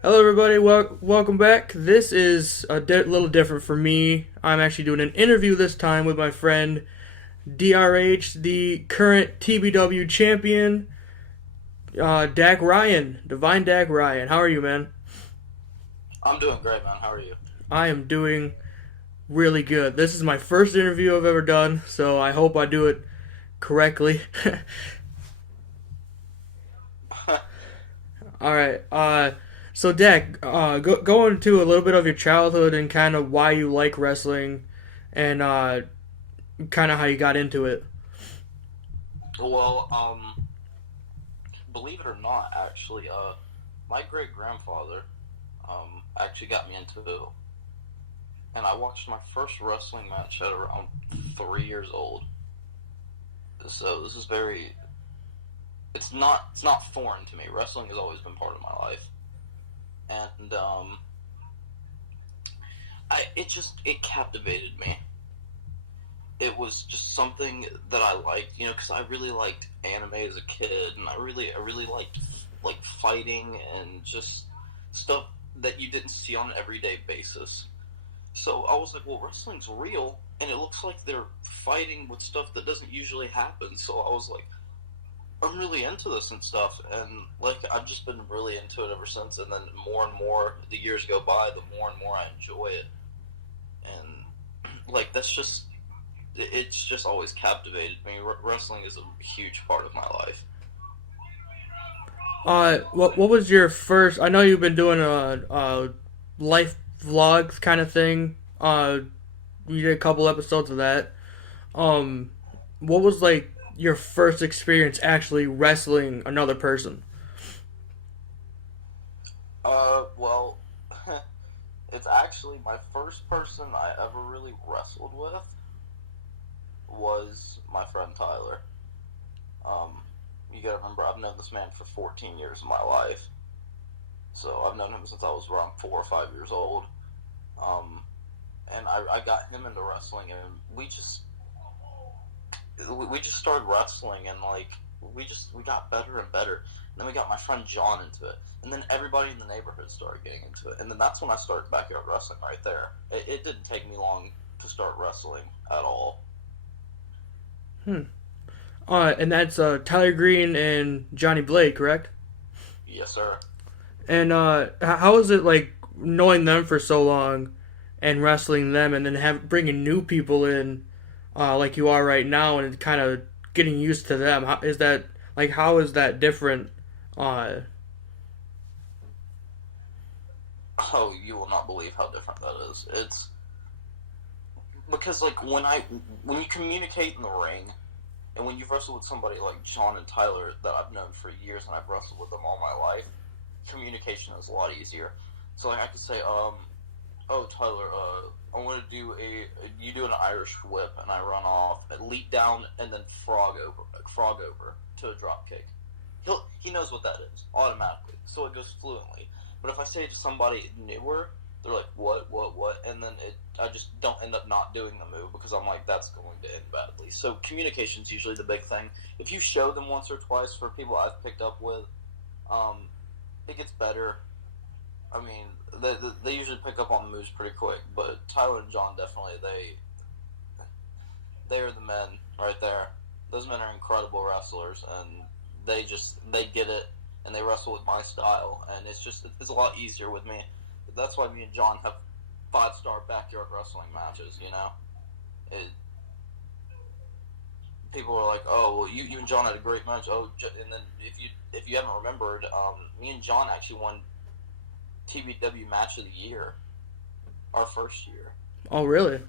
Hello, everybody. Welcome back. This is a little different for me. I'm actually doing an interview this time with my friend DRH, the current TBW champion, Dak Ryan, Devine Dak Ryan. How are you, man? I'm doing great, man. How are you? I am doing really good. This is my first interview I've ever done, so I hope I do it correctly. All right. So Dak, go into a little bit of your childhood and kind of why you like wrestling, and kind of how you got into it. Well, believe it or not, actually, my great grandfather, actually got me into it, and I watched my first wrestling match at around 3 years old. So this is very, it's not foreign to me. Wrestling has always been part of my life, and it captivated me. It was just something that I liked, because I really liked anime as a kid, and I really liked like fighting and just stuff that you didn't see on an everyday basis. So I was like, well, wrestling's real, and it looks like they're fighting with stuff that doesn't usually happen. So I was like, I'm really into this and stuff, and like I've just been really into it ever since. And then more and more the years go by, the more and more I enjoy it, and like it's just always captivated me. Wrestling is a huge part of my life. What was your first? I know you've been doing a life vlogs kind of thing. You did a couple episodes of that. Um, what was like your first experience actually wrestling another person? Well, it's actually my first person I ever really wrestled with was my friend Tyler. Um, you gotta remember, I've known this man for 14 years of my life, so I've known him since I was around 4 or 5 years old. Um, and I got him into wrestling, and we just started wrestling, and like we got better and better. And then we got my friend John into it, and then everybody in the neighborhood started getting into it, and then that's when I started backyard wrestling right there. It didn't take me long to start wrestling at all. Hmm. And that's Tyler Green and Johnny Blake, correct? Yes, sir. And how is it like knowing them for so long and wrestling them, and then bringing new people in, like you are right now, and kind of getting used to them? How is that different? Uh, Oh, you will not believe how different that is. It's because like when you communicate in the ring, and when you've wrestled with somebody like John and Tyler that I've known for years, and I've wrestled with them all my life, communication is a lot easier. So like I could say, oh Tyler, I want to do you do an Irish whip, and I run off, and leap down, and then frog over to a drop kick. He knows what that is automatically, so it goes fluently. But if I say to somebody newer, they're like, what, and then I just don't end up not doing the move because I'm like, that's going to end badly. So communication's usually the big thing. If you show them once or twice, for people I've picked up with, um, it gets better. I mean, they usually pick up on the moves pretty quick. But Tyler and John definitely they are the men right there. Those men are incredible wrestlers, and they get it, and they wrestle with my style, and it's a lot easier with me. That's why me and John have 5-star backyard wrestling matches. It, people are like, "Oh, well, you and John had a great match." Oh, and then if you haven't remembered, me and John actually won TBW Match of the Year our first year. oh, really?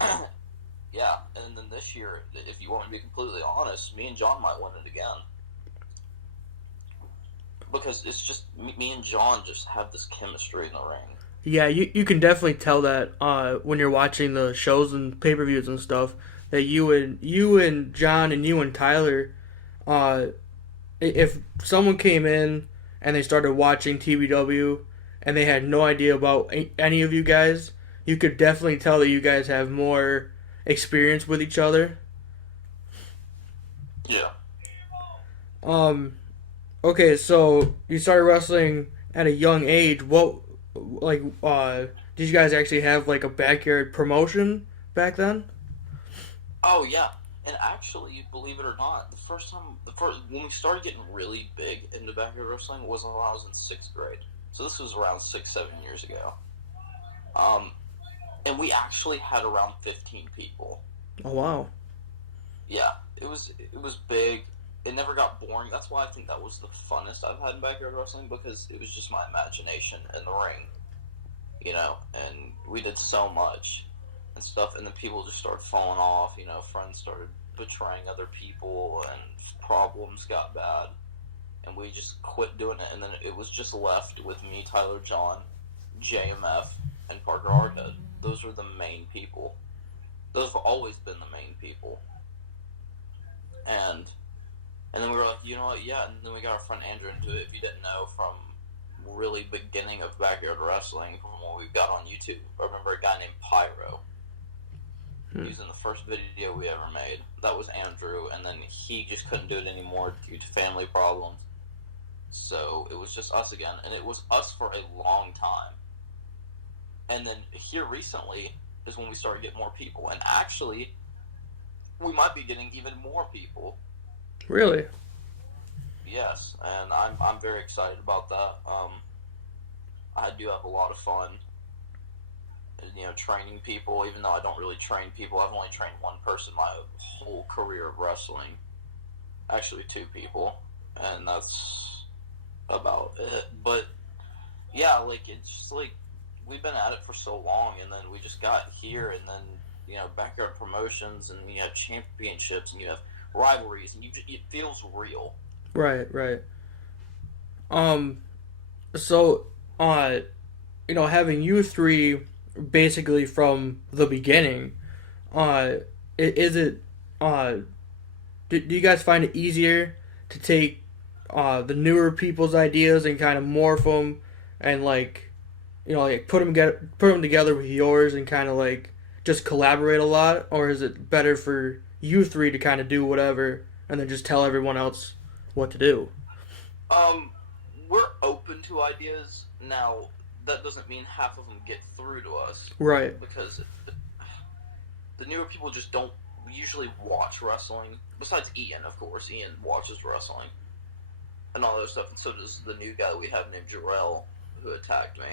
Yeah, and then this year, if you want me to be completely honest, me and John might win it again because it's just me and John just have this chemistry in the ring. Yeah, you can definitely tell that when you're watching the shows and pay per views and stuff, that you and John and you and Tyler, uh, if someone came in and they started watching TBW and they had no idea about any of you guys, you could definitely tell that you guys have more experience with each other. Yeah. Um, okay, so you started wrestling at a young age. like, did you guys actually have like a backyard promotion back then? Oh yeah, and actually, believe it or not, the first when we started getting really big into backyard wrestling was when I was in sixth grade. So this was around 6, 7 years ago. Um, and we actually had around 15 people. Oh wow. Yeah, it was big. It never got boring. That's why I think that was the funnest I've had in backyard wrestling because it was just my imagination in the ring, and we did so much and stuff, and then people just started falling off. Friends started betraying other people, and problems got bad, and we just quit doing it. And then it was just left with me, Tyler, John, JMF, and Parker Arquette. Those were the main people. Those have always been the main people, and and then we were like, you know what, yeah. And then we got our friend Andrew into it. If you didn't know, from really beginning of backyard wrestling, from when we got on YouTube, I remember a guy named Pyro. He was in the first video we ever made. That was Andrew, and then he just couldn't do it anymore due to family problems. So it was just us again, and it was us for a long time. And then here recently is when we started getting more people, and actually, we might be getting even more people. Really? Yes, and I'm very excited about that. I do have a lot of fun, training people. Even though I don't really train people, I've only trained one person my whole career of wrestling. Actually, two people, and that's about it. But yeah, like it's just like we've been at it for so long, and then we just got here, and then backyard promotions, and you have championships, and you have rivalries, and it feels real. Right, right. Um, so, having you three basically from the beginning, is it, do you guys find it easier to take, the newer people's ideas and kind of morph them and like, like put them together with yours and kind of like just collaborate a lot, or is it better for you three to kind of do whatever and then just tell everyone else what to do? Um, we're open to ideas. Now, that doesn't mean half of them get through to us. Right. Because the newer people just don't usually watch wrestling. Besides Ian, of course. Ian watches wrestling. And all that stuff. And so does the new guy we have named Jarrell, who attacked me.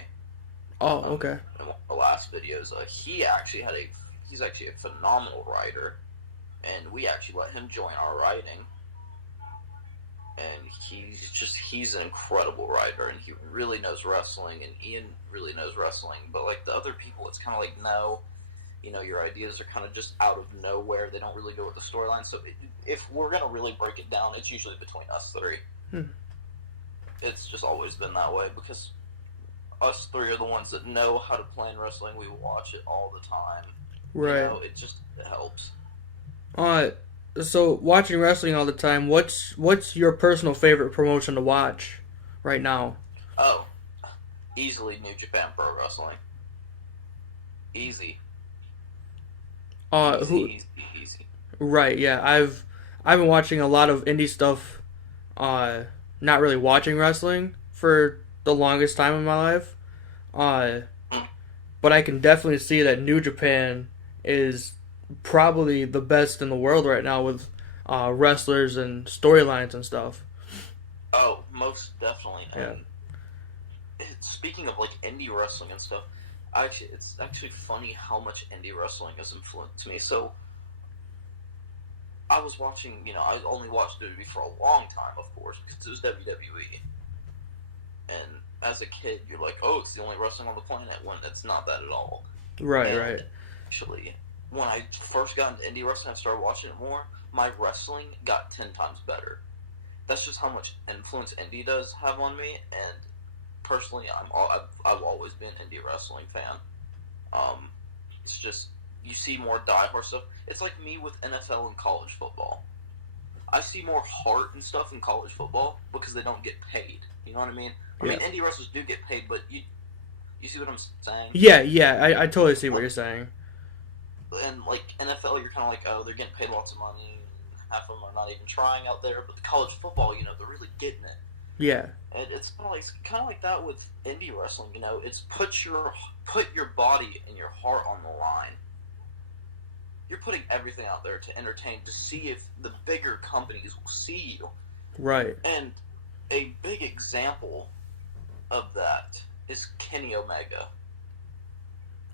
Oh, okay. In one of the last videos. He's actually a phenomenal writer. And we actually let him join our writing. And he's an incredible writer, and he really knows wrestling, and Ian really knows wrestling. But like the other people, it's kind of like, no, your ideas are kind of just out of nowhere. They don't really go with the storyline. So if we're gonna really break it down, it's usually between us three. It's just always been that way because us three are the ones that know how to plan wrestling. We watch it all the time. Right. It helps. So watching wrestling all the time, what's your personal favorite promotion to watch right now? Oh, easily New Japan Pro Wrestling. Easy. Easy. Right, yeah. I've been watching a lot of indie stuff, not really watching wrestling for the longest time in my life. But I can definitely see that New Japan is probably the best in the world right now with wrestlers and storylines and stuff. Oh, most definitely. Yeah. And speaking of like indie wrestling and stuff, it's actually funny how much indie wrestling has influenced me. So I was watching, I only watched WWE for a long time, of course, because it was WWE. And as a kid, you're like, oh, it's the only wrestling on the planet, when it's not that at all. Right, and right. Actually, when I first got into indie wrestling, I started watching it more. My wrestling got 10 times better. That's just how much influence indie does have on me. And personally, I've always been an indie wrestling fan. It's just you see more diehard stuff. It's like me with NFL and college football. I see more heart and stuff in college football because they don't get paid. You know what I mean? I mean, indie wrestlers do get paid, but you see what I'm saying? Yeah, I totally see what you're saying. And like NFL, you're kind of like, oh, they're getting paid lots of money. Half of them are not even trying out there. But the college football, they're really getting it. Yeah. And it's kind of like that with indie wrestling. You know, it's put your body and your heart on the line. You're putting everything out there to entertain, to see if the bigger companies will see you. Right. And a big example of that is Kenny Omega.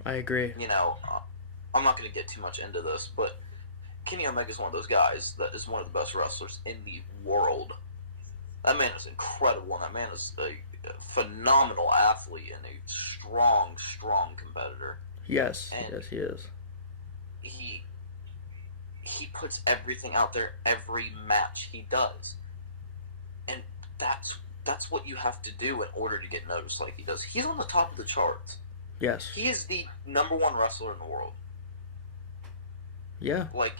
I agree. You know, I'm not going to get too much into this, but Kenny Omega is one of those guys that is one of the best wrestlers in the world. That man is incredible, and that man is a phenomenal athlete and a strong, strong competitor. Yes. And Yes, he is. He puts everything out there every match he does, and that's what you have to do in order to get noticed like he does. He's on the top of the charts. Yes. He is the #1 wrestler in the world. Yeah. Like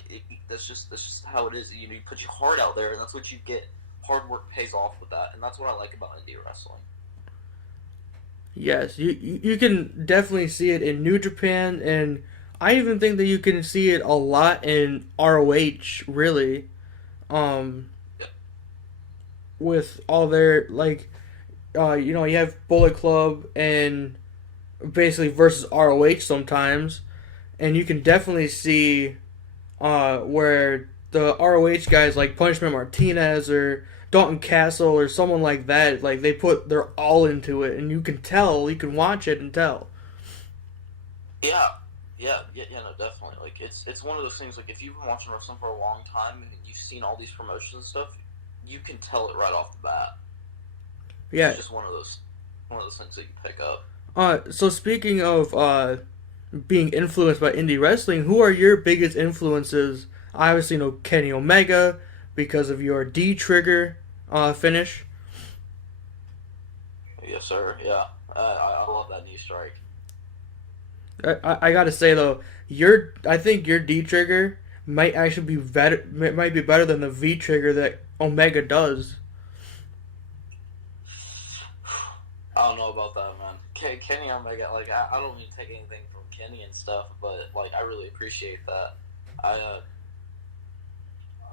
that's just how it is. You put your heart out there, and that's what you get. Hard work pays off with that, and that's what I like about indie wrestling. Yes, you can definitely see it in New Japan, and I even think that you can see it a lot in ROH. Really, um, Yeah. with all their you have Bullet Club and basically versus ROH sometimes, and you can definitely see where the ROH guys like Punishment Martinez or Dalton Castle or someone like that, like they put their all into it, and you can watch it and tell. Yeah, no, definitely. Like it's one of those things. Like if you've been watching wrestling for a long time and you've seen all these promotions and stuff, you can tell it right off the bat. Yeah. It's just one of those things that you pick up. So speaking of being influenced by indie wrestling, who are your biggest influences? I obviously know Kenny Omega because of your D Trigger finish. Yes, sir. Yeah, I love that knee strike. I gotta say though, I think your D Trigger might actually be better. Might be better than the V Trigger that Omega does. I don't know about that, man. Kenny Omega, like I don't mean to take anything from Kenny and stuff, but like I really appreciate that. I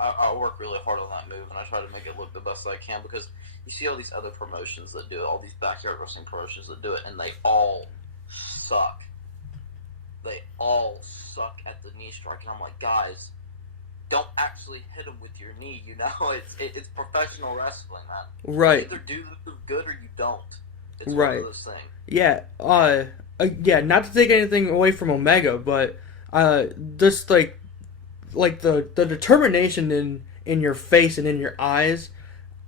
I work really hard on that move, and I try to make it look the best I can, because you see all these other promotions that do it, all these backyard wrestling promotions that do it, and they all suck. They all suck at the knee strike, and I'm like, guys, don't actually hit them with your knee. You know, it's professional wrestling, man. Right. You either do the move good or you don't. It's Right. one of those things. Yeah. Yeah. Not to take anything away from Omega, but just like the determination in your face and in your eyes,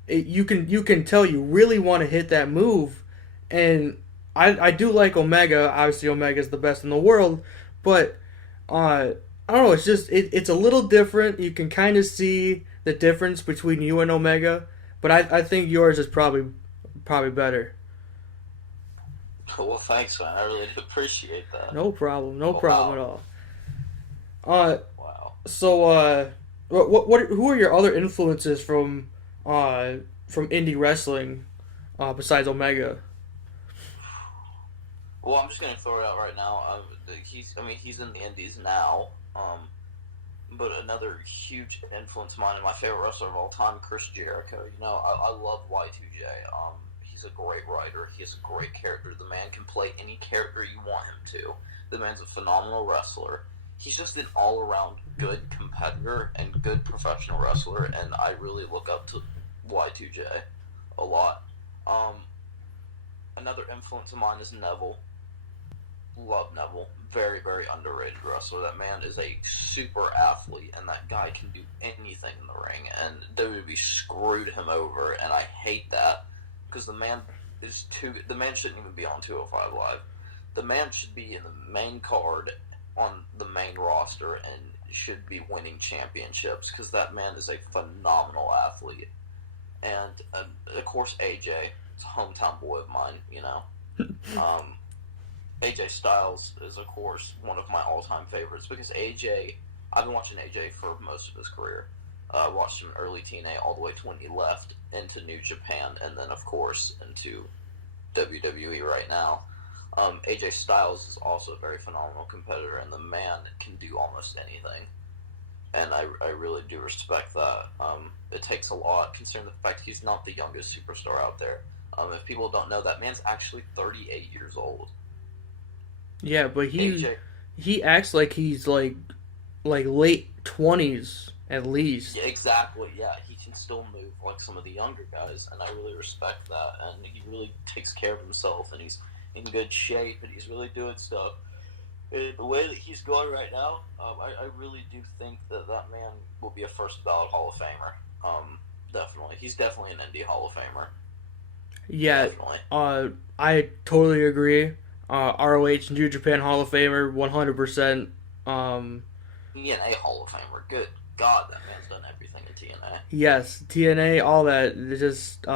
you can tell you really want to hit that move, and I do like Omega. Obviously, Omega is the best in the world, but I don't know. It's just it's a little different. You can kind of see the difference between you and Omega, but I think yours is probably better. Well, thanks, man. I really appreciate that. No problem. No Oh, problem wow. at all. Wow. So who are your other influences from indie wrestling besides Omega? Well, I'm just gonna throw it out right now. He's in the Indies now. But another huge influence of mine and my favorite wrestler of all time, Chris Jericho. You know, I love Y2J. He's a great writer. He has a great character. The man can play any character you want him to. The man's a phenomenal wrestler. He's just an all-around good competitor and good professional wrestler, and I really look up to Y2J a lot. Another influence of mine is Neville. Love Neville. Very, very underrated wrestler. That man is a super athlete, and that guy can do anything in the ring, and WWE screwed him over, and I hate that, because the man shouldn't even be on 205 Live. The man should be in the main card on the main roster and should be winning championships, because that man is a phenomenal athlete. And of course AJ, it's a hometown boy of mine, you know. AJ Styles is of course one of my all-time favorites, because I've been watching AJ for most of his career. I watched him early TNA all the way to when he left into New Japan, and then of course into WWE right now. AJ Styles is also a very phenomenal competitor, and the man can do almost anything. and I really do respect that. It takes a lot, considering the fact he's not the youngest superstar out there. If people don't know, that man's actually 38 years old. Yeah, but AJ, he acts like he's like late 20s at least. yeah, exactly. Yeah, he can still move like some of the younger guys, and I really respect that. And he really takes care of himself, and he's in good shape, and he's really doing stuff. And the way that he's going right now, I really do think that that man will be a first ballot Hall of Famer. Definitely, he's definitely an Indie Hall of Famer. Yeah, Definitely, I totally agree. ROH New Japan Hall of Famer, 100%. ENA Hall of Famer. Good God, that man's done everything in TNA. Yes, TNA, all that. It's just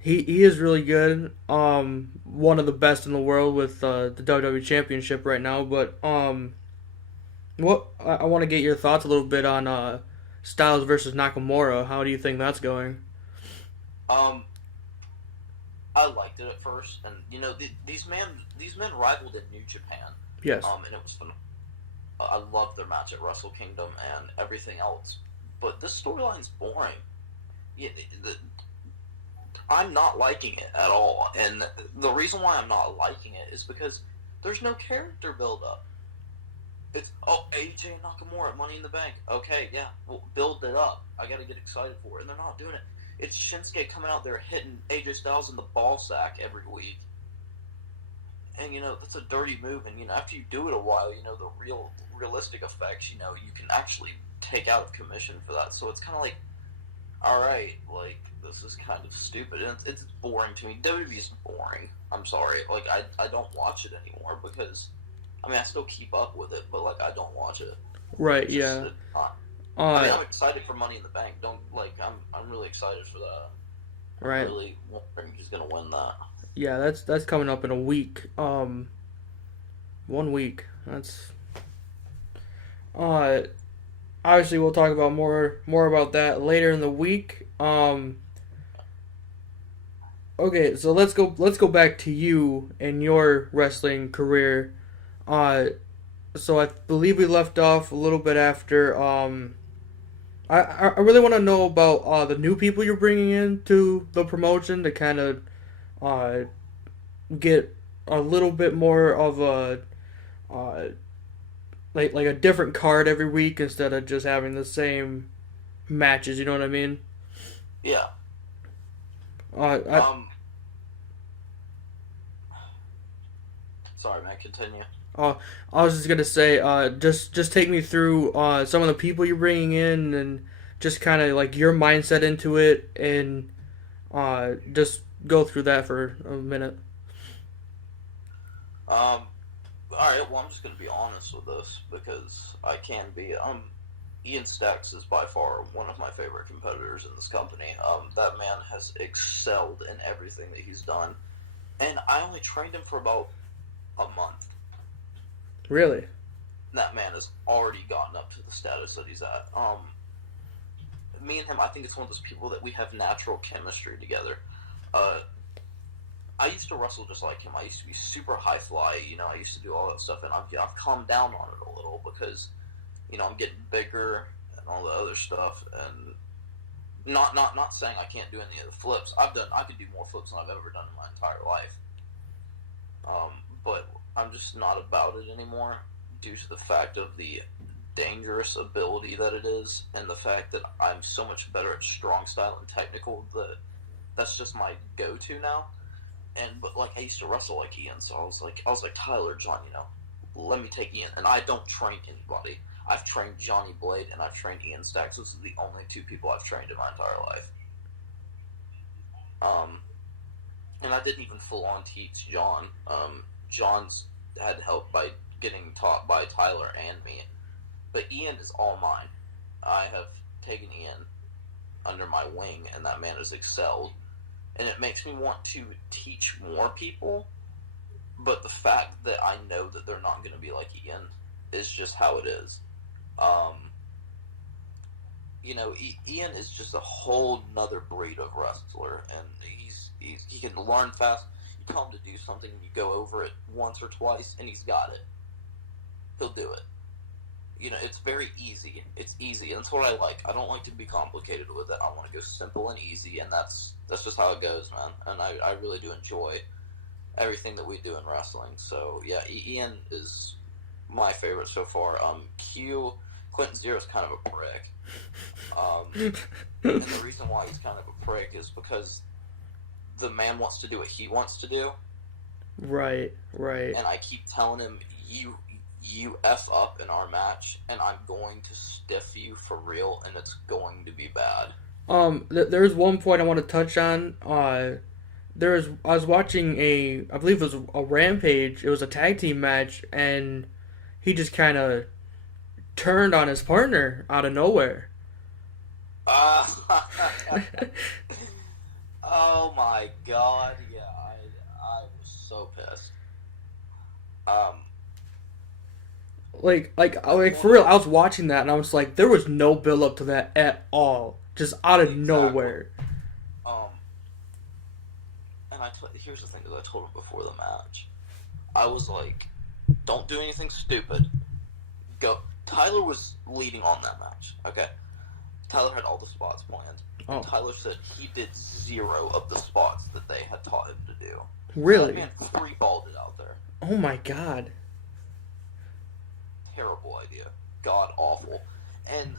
he is really good. One of the best in the world with the WWE Championship right now. But what I want to get your thoughts a little bit on Styles versus Nakamura. How do you think that's going? Um, I liked it at first, and you know these men rivaled in New Japan. Yes. And it was fun. I loved their match at Wrestle Kingdom and everything else, but this storyline's boring. Yeah, I'm not liking it at all, and the reason why I'm not liking it is because there's no character build up. It's AJ Nakamura, Money in the Bank. Okay, yeah, we'll build it up. I gotta get excited for it, and they're not doing it. It's Shinsuke coming out there hitting AJ Styles in the ball sack every week. And, you know, that's a dirty move. And, you know, after you do it a while, you know, the realistic effects, you know, you can actually take out of commission for that. So it's kind of like, all right, like, this is kind of stupid. And it's boring to me. WWE is boring. I'm sorry. Like, I don't watch it anymore because, I mean, I still keep up with it, but, like, I don't watch it. Right. It's Yeah. just, I mean, I'm excited for Money in the Bank. I'm really excited for that. Right. I'm really wondering who's gonna win that. Yeah. That's coming up in a week. 1 week. That's uh. Obviously, we'll talk about more about that later in the week. Okay, so let's go back to you and your wrestling career. Uh, so I believe we left off a little bit after. I really want to know about the new people you're bringing into the promotion to kind of uh get a little bit more of a uh like a different card every week instead of just having the same matches. You know what I mean? Yeah. Uh, I, Um. Sorry, man. Continue. uh, I was just gonna say, just take me through some of the people you're bringing in and just kind of like your mindset into it, and just go through that for a minute. All right. Well, I'm just gonna be honest with this because I can be. Ian Stacks is by far one of my favorite competitors in this company. That man has excelled in everything that he's done, and I only trained him for about a month. Really? That man has already gotten up to the status that he's at. Me and him, I think it's one of those people that we have natural chemistry together. Uh, I used to wrestle just like him. I used to be super high fly, you know. I used to do all that stuff, and I've calmed down on it a little because, you know, I'm getting bigger and all the other stuff. And not saying I can't do any of the flips. I could do more flips than I've ever done in my entire life. But I'm just not about it anymore due to the fact of the dangerous ability that it is, and the fact that I'm so much better at strong style and technical that that's just my go-to now. But like I used to wrestle like Ian, so I was like Tyler, John, you know, let me take Ian. And I don't train anybody. I've trained Johnny Blade and I've trained Ian Stacks. Those are the only two people I've trained in my entire life. And I didn't even full on teach John. John's had help by getting taught by Tyler and me, but Ian is all mine. I have taken Ian under my wing, and that man has excelled. And it makes me want to teach more people, but the fact that I know that they're not going to be like Ian is just how it is. You know, Ian is just a whole nother breed of wrestler, and he can learn fast. You tell him to do something, and you go over it once or twice, and he's got it. He'll do it. it's very easy. It's easy, and that's what I like. I don't like to be complicated with it. I want to go simple and easy, and that's just how it goes, man. And I really do enjoy everything that we do in wrestling. So yeah, Ian is my favorite so far. Quentin Zero is kind of a prick. And the reason why he's kind of a prick is because the man wants to do what he wants to do. Right. And I keep telling him, you F up in our match, and I'm going to stiff you for real, and it's going to be bad. There's one point I want to touch on. I was watching I believe it was a Rampage. It was a tag team match, and he just kind of turned on his partner out of nowhere. Oh my god, yeah, I was so pissed. Like for real, I was watching that and I was like, there was no build up to that at all, just out of nowhere. And here's the thing, is I told him before the match, I was like, don't do anything stupid. Go. Tyler was leading on that match. Okay, Tyler had all the spots planned. Oh. Tyler said he did 0 of the spots that they had taught him to do. Really? That man free-balled it out there. Oh my god. Terrible idea. God awful. And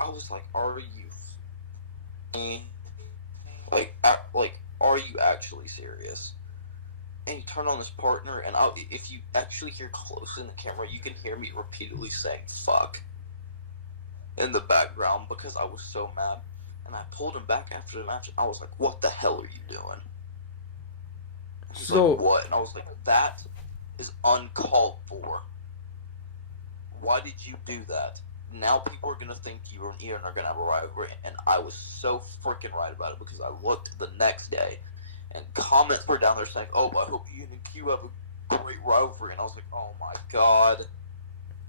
I was like, are you are you actually serious? And you turn on this partner, and if you actually hear close in the camera, you can hear me repeatedly saying "fuck" in the background because I was so mad. And I pulled him back after the match, and I was like, "What the hell are you doing?" He's like, "What?" And I was like, "That is uncalled for. Why did you do that? Now people are gonna think you and Ian are gonna have a rivalry." And I was so freaking right about it because I looked the next day, and comments were down there saying, "Oh, I hope Ian and Q have a great rivalry." And I was like, "Oh my god."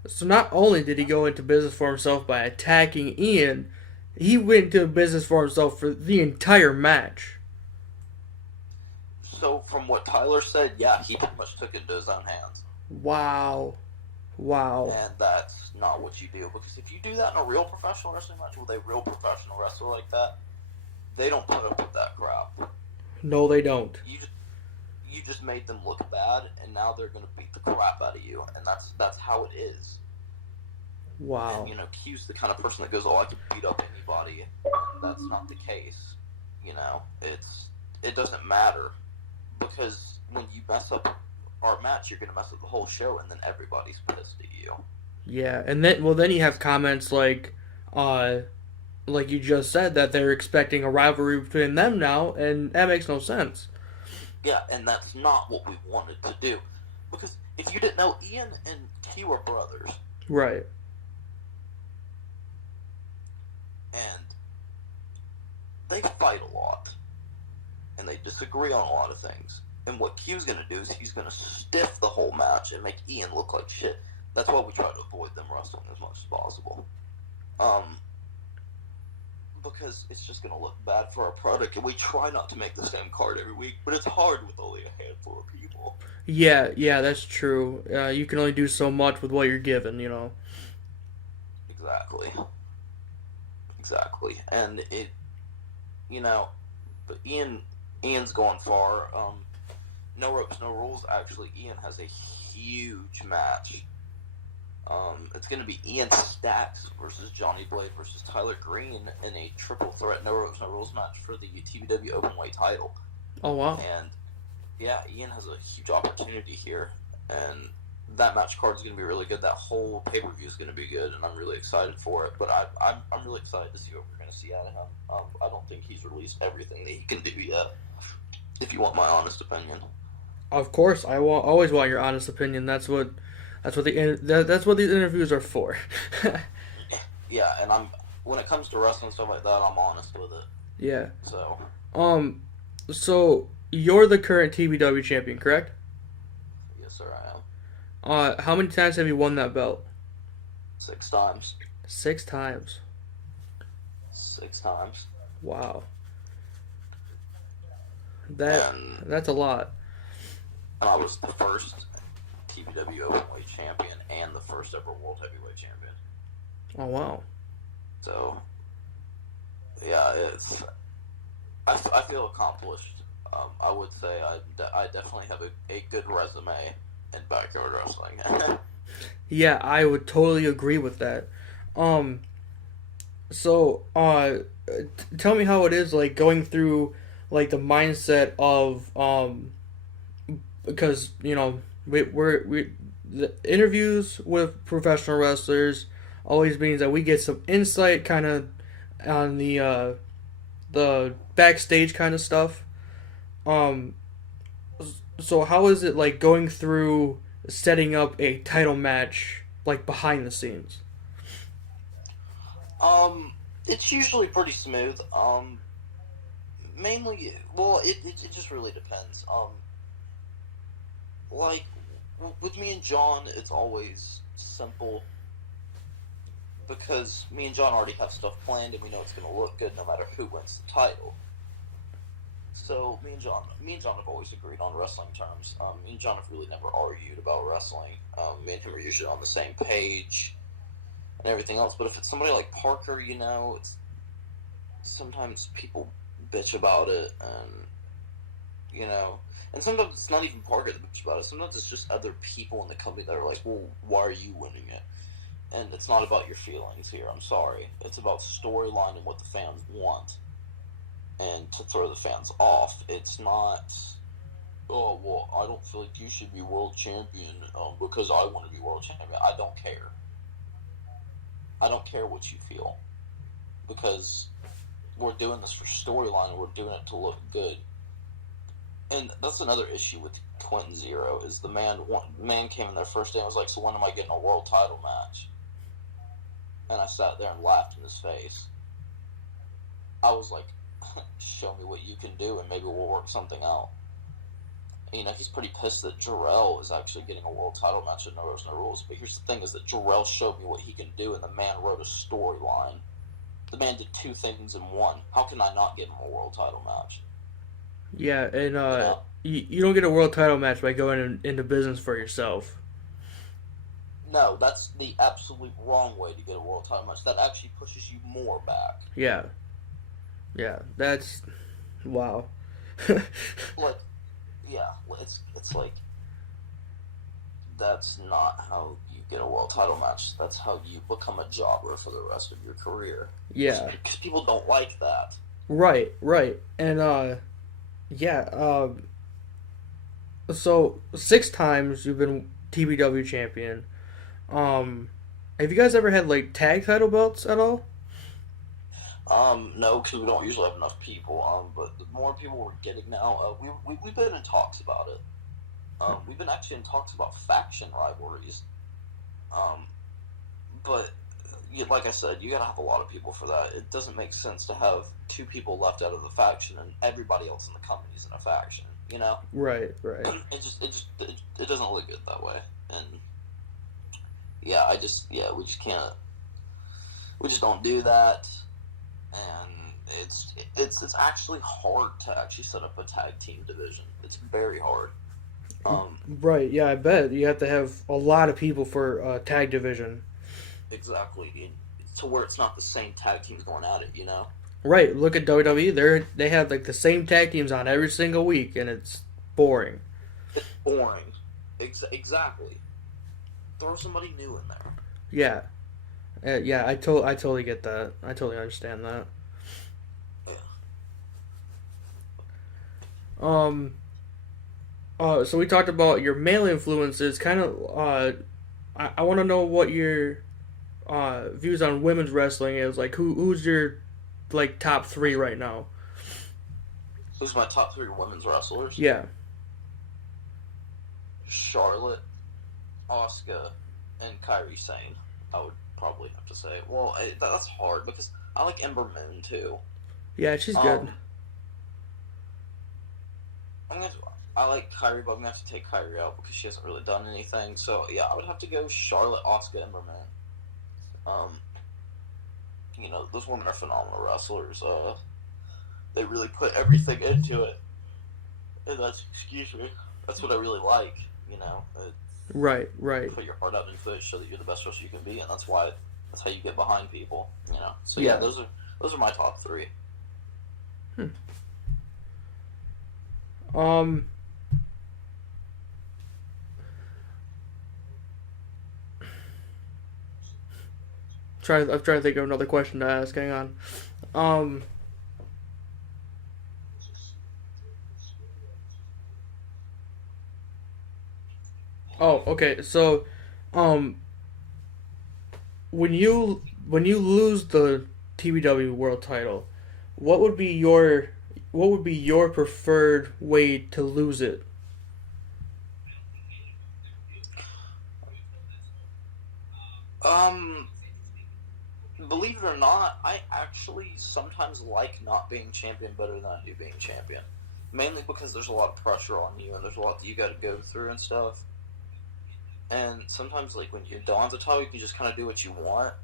So not only did he go into business for himself by attacking Ian, he went into business for himself for the entire match. So from what Tyler said, yeah, he pretty much took it into his own hands. Wow. And that's not what you do, because if you do that in a real professional wrestling match with a real professional wrestler like that, they don't put up with that crap. No, they don't. You just made them look bad, and now they're going to beat the crap out of you, and that's how it is. Wow. And, Q's the kind of person that goes, "Oh, I can beat up anybody," and that's not the case. It doesn't matter, because when you mess up our match, you're going to mess up the whole show, and then everybody's pissed at you. Yeah, and then you have comments like you just said, that they're expecting a rivalry between them now, and that makes no sense. Yeah, and that's not what we wanted to do. Because if you didn't know, Ian and Q are brothers. Right. And they fight a lot. And they disagree on a lot of things. And what Q's going to do is he's going to stiff the whole match and make Ian look like shit. That's why we try to avoid them wrestling as much as possible. Because it's just going to look bad for our product, and we try not to make the same card every week, but it's hard with only a handful of people. Yeah, that's true. You can only do so much with what you're given, Exactly. And but Ian's going far. No Ropes, No Rules, actually, Ian has a huge match. It's going to be Ian Stacks versus Johnny Blade versus Tyler Green in a triple threat No Ropes, No Rules match for the TBW Openweight title. Oh, wow. And, yeah, Ian has a huge opportunity here, and that match card is going to be really good. That whole pay-per-view is going to be good, and I'm really excited for it. But I'm really excited to see what we're going to see out of him. I don't think he's released everything that he can do yet, if you want my honest opinion. Of course, I always want your honest opinion. That's what these interviews are for. Yeah, and when it comes to wrestling and stuff like that, I'm honest with it. Yeah. So you're the current TBW champion, correct? Yes, sir, I am. How many times have you won that belt? 6 times. 6 times. 6 times. Wow. That's a lot. And I was the first TBW Openweight champion and the first ever World Heavyweight champion. Oh wow. So yeah, I feel accomplished. I would say I definitely have a good resume in backyard wrestling. Yeah, I would totally agree with that. Um, so tell me how it is like going through like the mindset of because we the interviews with professional wrestlers always means that we get some insight kind of on the backstage kind of stuff. Um, so how is it like going through setting up a title match like behind the scenes? It's usually pretty smooth. Mainly, well, it just really depends. Like with me and John, it's always simple because me and John already have stuff planned, and we know it's going to look good no matter who wins the title. So me and John have always agreed on wrestling terms. Me and John have really never argued about wrestling. Me and him are usually on the same page and everything else. But if it's somebody like Parker, it's sometimes people bitch about it, and sometimes it's not even Parker that bitch about it. Sometimes it's just other people in the company that are like, well, why are you winning it? And it's not about your feelings here. I'm sorry. It's about storyline and what the fans want. And to throw the fans off, it's not, oh, well, I don't feel like you should be world champion because I want to be world champion. I don't care. I don't care what you feel. Because we're doing this for storyline and we're doing it to look good. And that's another issue with Quentin Zero is the man came in there first day and was like, so when am I getting a world title match? And I sat there and laughed in his face. I was like, show me what you can do and maybe we'll work something out. He's pretty pissed that Jarrell is actually getting a world title match at No Rules, No Rules. But here's the thing is that Jarrell showed me what he can do and the man wrote a storyline. The man did two things in one. How can I not give him a world title match? Yeah, and you don't get a world title match by going into business for yourself. No, that's the absolute wrong way to get a world title match. That actually pushes you more back. Yeah. Yeah, that's wow. Like, yeah, it's like that's not how you get a world title match. That's how you become a jobber for the rest of your career. Yeah, because people don't like that. right, and yeah. So 6 times you've been TBW champion. Have you guys ever had like tag title belts at all? No, because we don't usually have enough people. But the more people we're getting now, we've been in talks about it. We've been actually in talks about faction rivalries. But like I said, you gotta have a lot of people for that. It doesn't make sense to have 2 people left out of the faction and everybody else in the company is in a faction. Right. It doesn't look good that way. And yeah, we just can't. We just don't do that. And it's actually hard to actually set up a tag team division. It's very hard. Right. Yeah, I bet you have to have a lot of people for tag division. Exactly. To where it's not the same tag teams going at it. Right. Look at WWE. They have like the same tag teams on every single week, and it's boring. It's boring. Exactly. Throw somebody new in there. Yeah. Yeah, I totally get that. I totally understand that. Yeah. So we talked about your male influences. Kind of, I want to know what your views on women's wrestling is. Like, who's your like top 3 right now? Who's my top 3 women's wrestlers? Yeah. Charlotte, Asuka, and Kairi Sane. I would probably have to say. Well, that's hard because I like Ember Moon too. Yeah, she's good. I like Kairi, but I'm gonna have to take Kairi out because she hasn't really done anything. So yeah, I would have to go Charlotte, Asuka, Ember Moon. Those women are phenomenal wrestlers. They really put everything into it, and that's what I really like. Right. Put your heart out into it, show that you're the best wrestler you can be, and that's why That's how you get behind people, you know. So yeah, Yeah. those are my top three. Hmm. Um. I'm trying to think of another question to ask. Hang on. Um. Oh, okay. So, um, when you lose the TBW World Title, what would be your what would be your preferred way to lose it? Um, Believe it or not, I actually sometimes like not being champion better than I do being champion. Mainly because there's a lot of pressure on you and there's a lot that you got to go through and stuff. And sometimes, like when you're Don's a title, you can just kind of do what you want,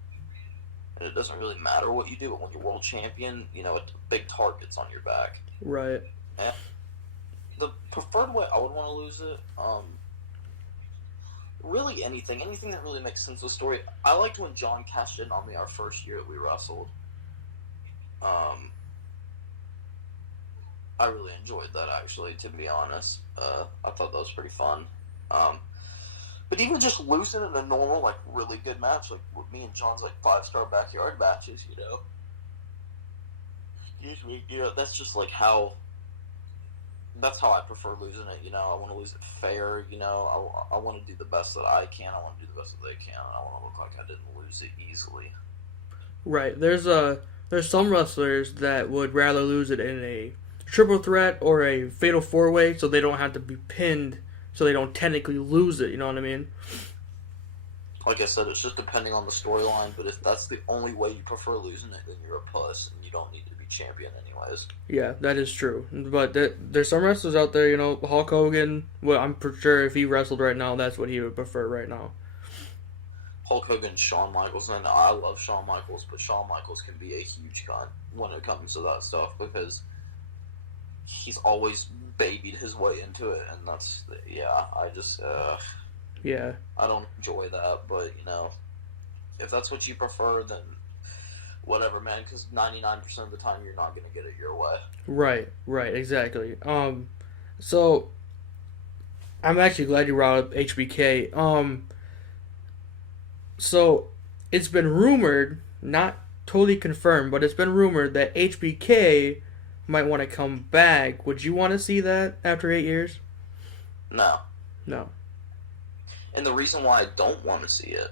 and it doesn't really matter what you do. But when you're world champion, you know, a big target's on your back. Right. And the preferred way I would want to lose it, really anything that really makes sense of the story. I liked when John cashed in on me our first year that we wrestled. Um, I really enjoyed that actually, to be honest. I thought that was pretty fun. Um, but even just losing in a normal, like really good match, like with me and John's like 5-star backyard matches, you know. Excuse me, you know, that's just like how. That's how I prefer losing it. You know, I want to lose it fair. You know, I want to do the best that I can. I want to do the best that they can. I want to look like I didn't lose it easily. Right. There's some wrestlers that would rather lose it in a triple threat or a fatal four way, so they don't have to be pinned, so they don't technically lose it. You know what I mean? Like I said, it's just depending on the storyline. But if that's the only way you prefer losing it, then you're a puss, and you don't need to be champion anyways. Yeah, that is true. But there's some wrestlers out there, you know, Hulk Hogan. Well, I'm for sure if he wrestled right now, that's what he would prefer right now. Hulk Hogan, Shawn Michaels, and I love Shawn Michaels, but Shawn Michaels can be a huge cunt when it comes to that stuff because he's always babied his way into it, and that's yeah. I just Yeah. I don't enjoy that, but you know, if that's what you prefer, then whatever, man. Because 99% of the time, you're not gonna get it your way. Right. Right. Exactly. So I'm actually glad you brought up HBK. So it's been rumored, not totally confirmed, but it's been rumored that HBK might want to come back. Would you want to see that after 8 years? No, No. and the reason why I don't want to see it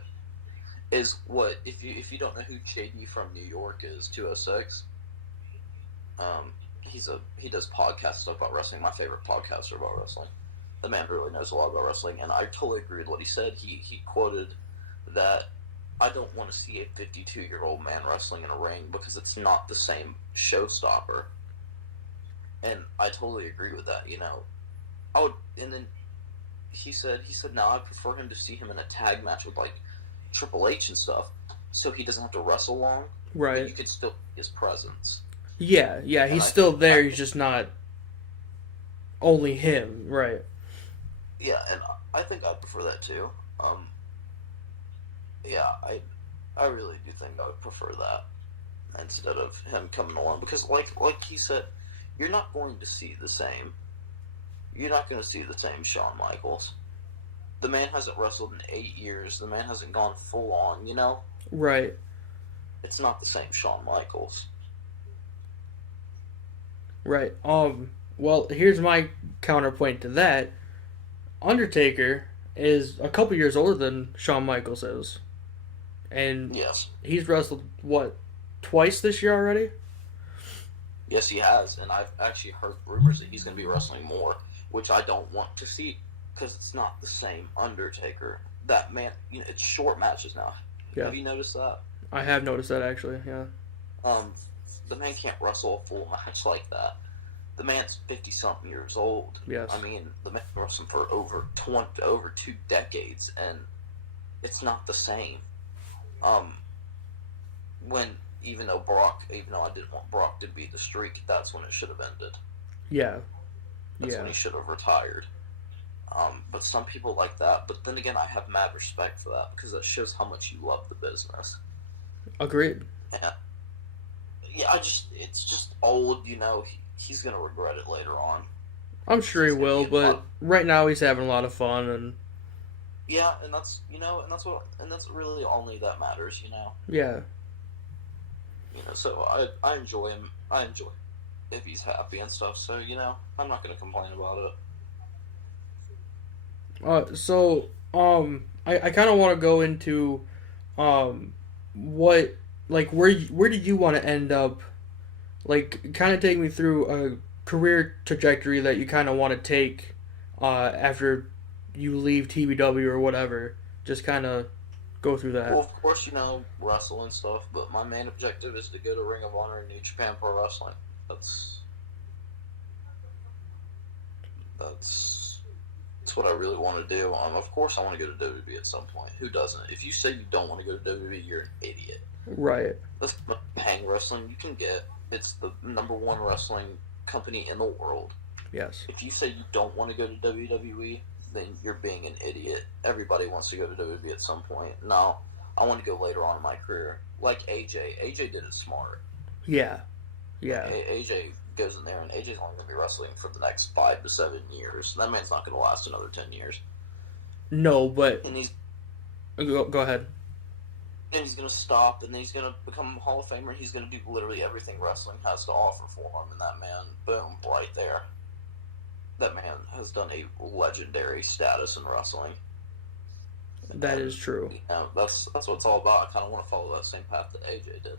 is what if you don't know who JD from New York is, 206. He does podcast stuff about wrestling. My favorite podcaster about wrestling. The man really knows a lot about wrestling, and I totally agree with what he said. He quoted that I don't want to see a 52-year-old man wrestling in a ring because it's not the same showstopper. And I totally agree with that. You know, I would. And then he said now I prefer him to see him in a tag match with like Triple H and stuff, so he doesn't have to wrestle long. But Right. you could still see his presence. Yeah. Yeah. And He's still there. He's just not only him. Right. yeah, and I think I prefer that too. Um, yeah, I really do think I would prefer that instead of him coming along because like he said, you're not going to see the same. You're not going to see the same Shawn Michaels. The man hasn't wrestled in 8 years. The man hasn't gone full on. You know, Right. it's not the same Shawn Michaels. Right. Well, here's my counterpoint to that. Undertaker is a couple years older than Shawn Michaels is, and Yes, he's wrestled what twice this year already. yes, he has, and I've actually heard rumors that he's going to be wrestling more, which I don't want to see because it's not the same Undertaker. That man, you know, it's short matches now. Yeah. Have you noticed that? I have noticed that actually. Yeah. Um, the man can't wrestle a full match like that. The man's 50-something years old. Yes. I mean, the man wrestled for over 2 decades, and it's not the same. Um, when even though I didn't want Brock to beat the streak, that's when it should have ended. Yeah. That's Yeah. when he should have retired. But some people like that. But then again, I have mad respect for that because that shows how much you love the business. Agreed. And, yeah, it's just old, he's going to regret it later on. I'm sure he He's going to be will, in a lot but right now he's having a lot of fun, and yeah, and and that's really only that matters, yeah. So I enjoy him. I enjoy if he's happy and stuff. So I'm not gonna complain about it. I kind of want to go into, what, like, where did you want to end up? Like, kind of take me through a career trajectory that you kind of want to take, after you leave TBW or whatever. Just kind of go through Well, that. of course, wrestle and stuff, but my main objective is to go to Ring of Honor and New Japan Pro Wrestling. That's that's that's what I really want to do. Of course, I want to go to WWE at some point. Who doesn't? If you say you don't want to go to WWE, you're an idiot. Right. That's paying wrestling you can get. It's the number one wrestling company in the world. Yes. If you say you don't want to go to WWE, then you're being an idiot. Everybody wants to go to WWE at some point. No, I want to go later on in my career. Like AJ. AJ did it smart. Yeah. Yeah. AJ goes in there, and AJ's only going to be wrestling for the next 5 to 7 years. That man's not going to last another 10 years. No, but And he's go ahead. and he's going to stop, and then he's going to become a Hall of Famer. He's going to do literally everything wrestling has to offer for him, and that man, boom, right there. That man has done a legendary status in wrestling. That is true. That's what it's all about. I kind of want to follow that same path that AJ did.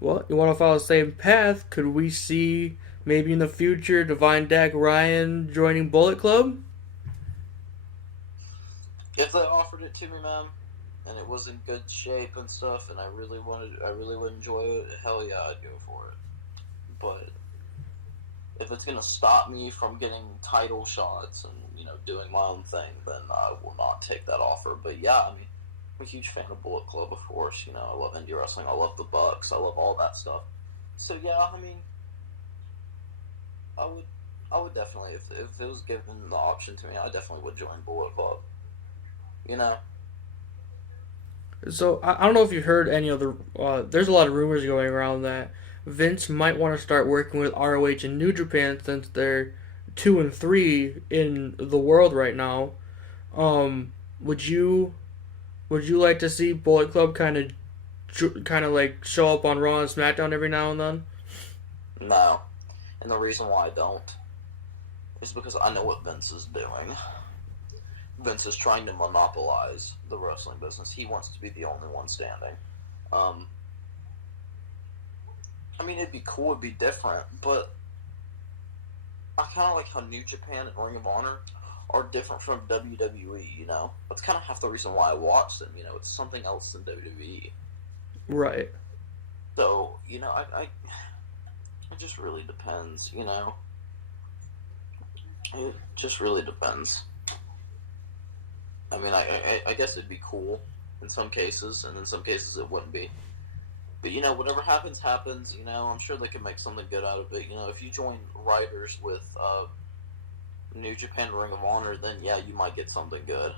Well, you want to follow the same path? Could we see maybe in the future Devine Dak Ryan joining Bullet Club? If they offered it to me, man, and it was in good shape and stuff, and I really would enjoy it, hell yeah, I'd go for it. But if it's gonna stop me from getting title shots and doing my own thing, then I will not take that offer. But yeah, I mean, I'm a huge fan of Bullet Club, of course. I love indie wrestling. I love the Bucks. I love all that stuff. So yeah, I mean, I would definitely, if it was given the option to me, I definitely would join Bullet Club. So I don't know if you've heard any other. There's a lot of rumors going around that Vince might want to start working with ROH and New Japan since they're 2 and 3 in the world right now. Would you like to see Bullet Club kind of like show up on Raw and SmackDown every now and then? No, and the reason why I don't is because I know what Vince is doing. Vince is trying to monopolize the wrestling business. He wants to be the only one standing. I mean, it'd be cool, it'd be different, but I kind of like how New Japan and Ring of Honor are different from WWE, That's kind of half the reason why I watch them, It's something else than WWE. Right. So, it just really depends, It just really depends. I mean, I guess it'd be cool in some cases, and in some cases it wouldn't be. But, whatever happens, happens, I'm sure they can make something good out of it. If you join writers with New Japan Ring of Honor, then yeah, you might get something good.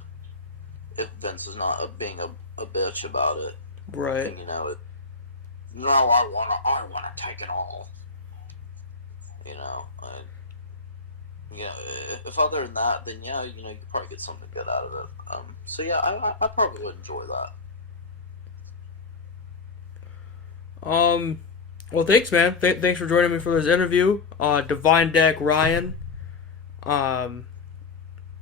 If Vince is not being a bitch about it. Right. And, no, I wanna take it all. If other than that, then yeah, you could probably get something good out of it. So yeah, I probably would enjoy that. Well, thanks, man. Thanks for joining me for this interview. Divine Dak Ryan.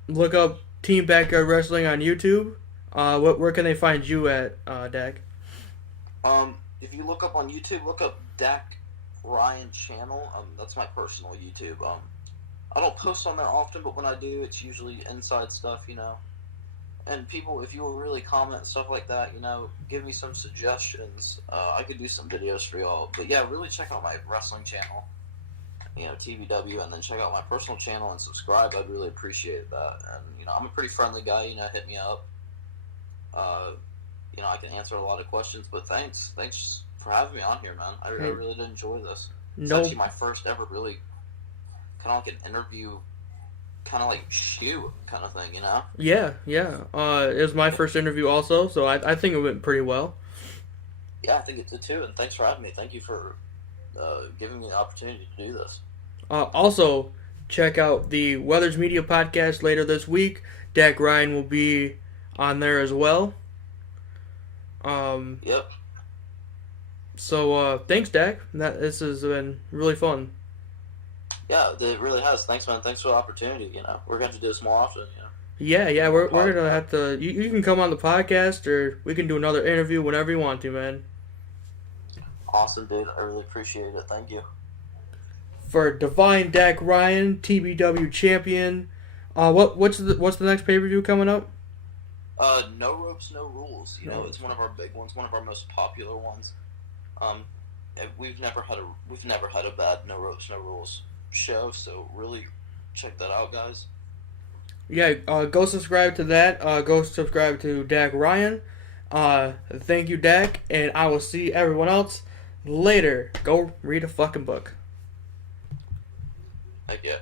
Look up Team Backyard Wrestling on YouTube. Where can they find you at, Dak? If you look up on YouTube, look up Dak Ryan channel. That's my personal YouTube. I don't post on there often, but when I do, it's usually inside stuff, And people, if you will really comment and stuff like that, give me some suggestions. I could do some videos for y'all. But yeah, really check out my wrestling channel, TVW, and then check out my personal channel and subscribe. I'd really appreciate that. And, I'm a pretty friendly guy, hit me up. I can answer a lot of questions, but thanks for having me on here, man. I really did enjoy this. It's actually my first ever really kind of like an interview, kind of like shoot kind of thing, Yeah. It was my first interview also, so I think it went pretty well. Yeah, I think it did too, and thanks for having me. Thank you for giving me the opportunity to do this. Also, check out the Weathers Media podcast later this week. Dak Ryan will be on there as well. Yep. So thanks, Dak. This has been really fun. Yeah, it really has. Thanks, man. Thanks for the opportunity. We're going to do this more often. Yeah. We're gonna have to. You can come on the podcast, or we can do another interview whenever you want to, man. Awesome, dude. I really appreciate it. Thank you. For Devine, Dak Ryan, TBW champion. What's the next pay per view coming up? No ropes, no rules. It's one of our big ones, one of our most popular ones. We've never had a bad no ropes, no rules show. So really, check that out, guys. Yeah, go subscribe to that. Go subscribe to Dak Ryan. Thank you, Dak, and I will see everyone else later. Go read a fucking book. Heck yeah.